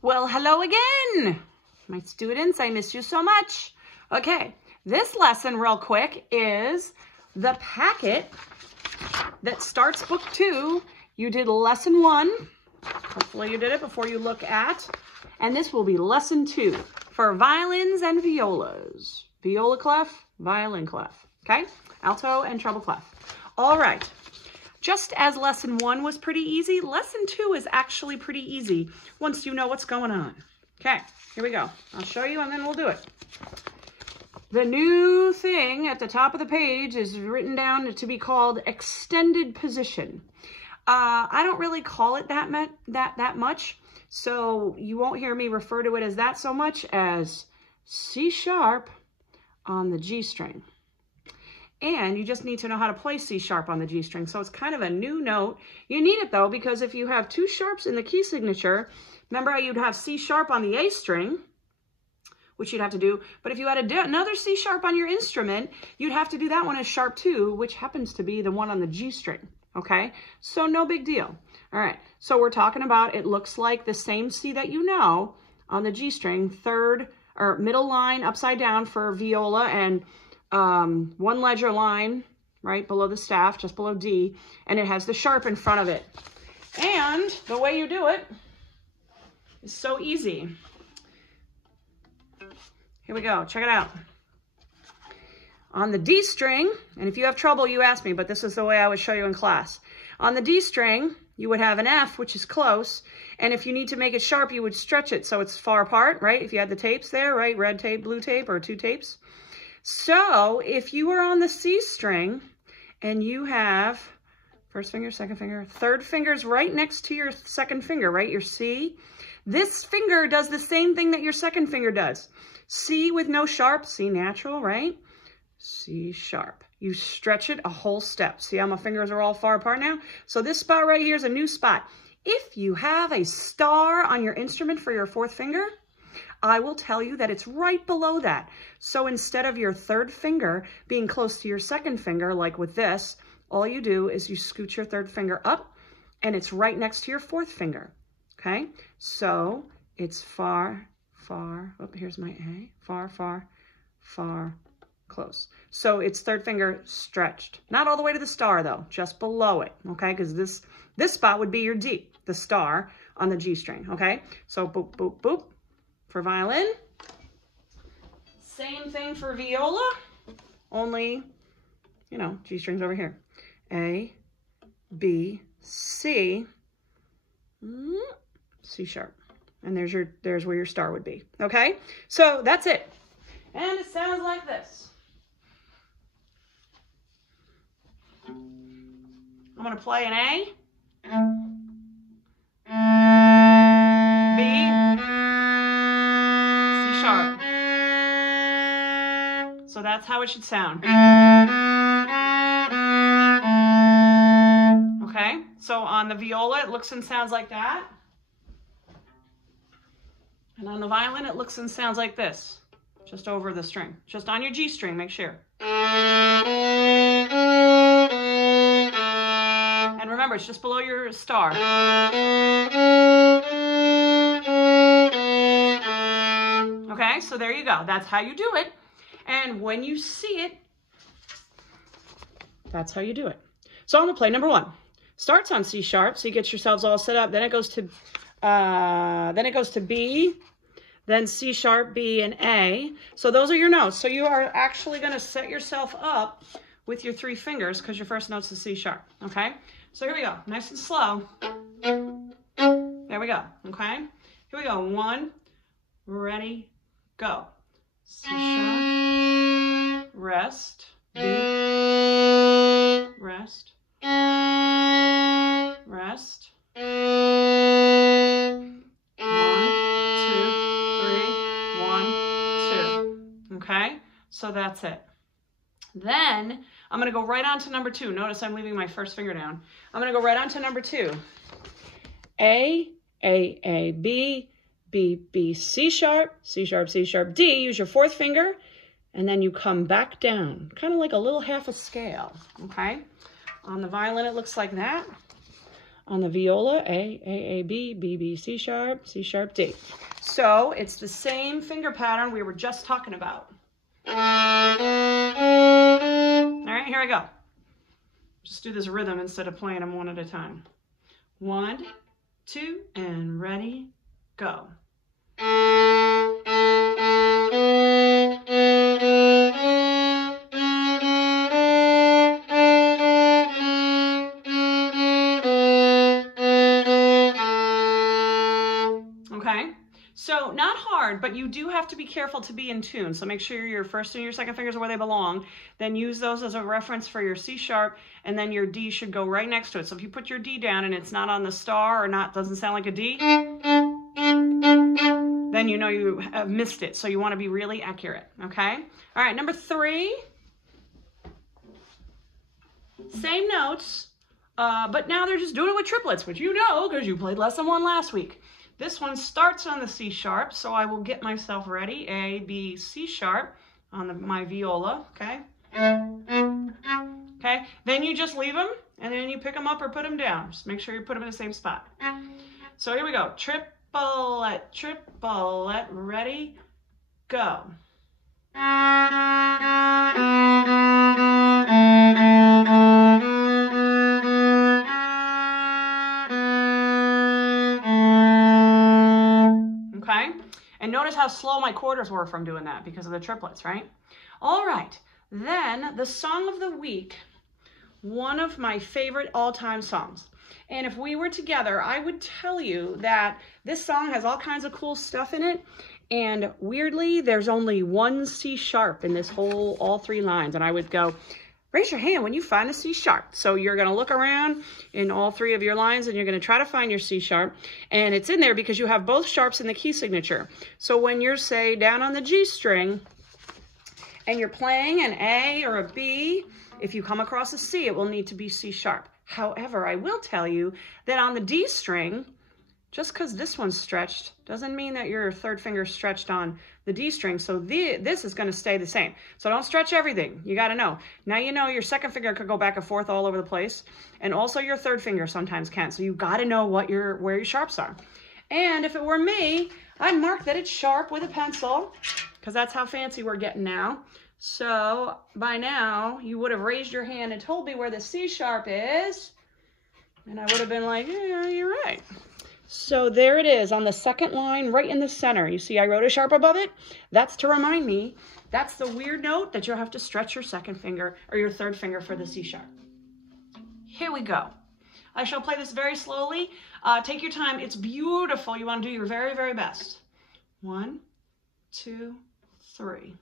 Well, hello again, my students. I miss you so much. Okay, this lesson real quick is the packet that starts book 2. You did lesson 1. Hopefully you did it before you look at. And this will be lesson 2 for violins and violas. Viola clef, violin clef. Okay, alto and treble clef. All right. Just as lesson 1 was pretty easy, lesson 2 is actually pretty easy once you know what's going on. Okay, here we go. I'll show you and then we'll do it. The new thing at the top of the page is written down to be called extended position. I don't really call it that much, so you won't hear me refer to it as that so much as C sharp on the G string. And you just need to know how to play C sharp on the G string. So it's kind of a new note. You need it though, because if you have 2 sharps in the key signature, remember how you'd have C sharp on the A string, which you'd have to do. But if you had another C sharp on your instrument, you'd have to do that one as sharp too, which happens to be the one on the G string. Okay, so no big deal. All right, so we're talking about, it looks like the same C that you know on the G string, third or middle line upside down for viola, and 1 ledger line right below the staff, just below D, and it has the sharp in front of it. And the way you do it is so easy. Here we go, check it out. On the D string, and if you have trouble, you ask me, but this is the way I would show you in class. On the D string, you would have an F, which is close, and if you need to make it sharp, you would stretch it so it's far apart, right? If you had the tapes there, right? Red tape, blue tape, or 2 tapes. So if you are on the C string and you have first finger, second finger, third finger's right next to your second finger, right? Your C. This finger does the same thing that your second finger does. C with no sharp, C natural, right? C sharp. You stretch it a whole step. See how my fingers are all far apart now? So this spot right here is a new spot. If you have a star on your instrument for your 4th finger, I will tell you that it's right below that. So instead of your 3rd finger being close to your 2nd finger, like with this, all you do is you scoot your 3rd finger up and it's right next to your 4th finger. Okay, so it's far, far, oh, here's my A, far, far, far, close. So it's 3rd finger stretched. Not all the way to the star though, just below it, okay? Because this spot would be your D, the star on the G string, okay? So boop, boop, boop. For violin, same thing for viola, only, you know, G string's over here. A, B, C, C sharp. And there's where your star would be, okay? So that's it. And it sounds like this. I'm gonna play an A, B, sharp. So that's how it should sound. Okay, so on the viola, it looks and sounds like that. And on the violin, it looks and sounds like this. Just over the string. Just on your G string, make sure. And remember, it's just below your star. Okay, so there you go. That's how you do it. And when you see it, that's how you do it. So I'm gonna play number 1. Starts on C sharp, so you get yourselves all set up. Then it goes to B, then C sharp, B, and A. So those are your notes. So you are actually gonna set yourself up with your 3 fingers because your first note's the C sharp, okay? So here we go, nice and slow. There we go, okay? Here we go, 1, ready, go. C sharp, rest, B, rest, rest. 1, 2, 3, 1, 2. Okay, so that's it. Then I'm gonna go right on to number 2. Notice I'm leaving my first finger down. I'm gonna go right on to number 2. A, B, B, B, C sharp, C sharp, C sharp, D. Use your 4th finger, and then you come back down, kind of like a little half a scale, okay? On the violin, it looks like that. On the viola, A, B, B, C sharp, D. So it's the same finger pattern we were just talking about. All right, here I go. Just do this rhythm instead of playing them one at a time. 1, 2, and ready, go. Okay, so not hard, but you do have to be careful to be in tune. So make sure your first and your second fingers are where they belong. Then use those as a reference for your C sharp, and then your D should go right next to it. So if you put your D down and it's not on the star or doesn't sound like a D, then you know you have missed it. So you want to be really accurate, okay? All right, number 3. Same notes, but now they're just doing it with triplets, which you know because you played lesson 1 last week. This one starts on the C sharp, so I will get myself ready. A, B, C sharp on my viola, okay? Okay, then you just leave them, and then you pick them up or put them down. Just make sure you put them in the same spot. So here we go. Triplet, triplet, ready, go. Okay, and notice how slow my quarters were from doing that because of the triplets, right? All right, then the song of the week, one of my favorite all-time songs. And if we were together, I would tell you that this song has all kinds of cool stuff in it. And weirdly, there's only one C sharp in this whole, all 3 lines. And I would go, raise your hand when you find a C sharp. So you're going to look around in all 3 of your lines and you're going to try to find your C sharp. And it's in there because you have both sharps in the key signature. So when you're, say, down on the G string and you're playing an A or a B, if you come across a C, it will need to be C sharp. However, I will tell you that on the D string, just because this one's stretched doesn't mean that your 3rd finger is stretched on the D string. So this is going to stay the same. So don't stretch everything. You got to know. Now you know your 2nd finger could go back and forth all over the place. And also your 3rd finger sometimes can. So you got to know where your sharps are. And if it were me, I'd mark that it's sharp with a pencil because that's how fancy we're getting now. So by now you would have raised your hand and told me where the C sharp is. And I would have been like, yeah, you're right. So there it is on the 2nd line, right in the center. You see I wrote a sharp above it? That's to remind me, that's the weird note that you'll have to stretch your 2nd finger or your 3rd finger for the C sharp. Here we go. I shall play this very slowly. Take your time. It's beautiful. You want to do your very, very best. 1, 2, 3.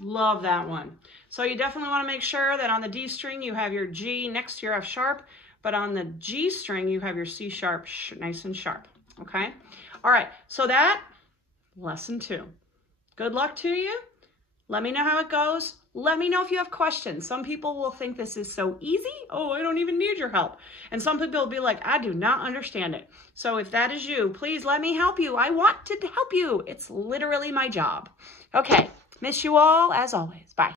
Love that one. So you definitely want to make sure that on the D string you have your G next to your F sharp, but on the G string you have your C sharp nice and sharp. Okay? All right, so that, lesson 2. Good luck to you. Let me know how it goes. Let me know if you have questions. Some people will think this is so easy. Oh, I don't even need your help. And some people will be like, I do not understand it. So if that is you, please let me help you. I want to help you. It's literally my job. Okay. Miss you all as always. Bye.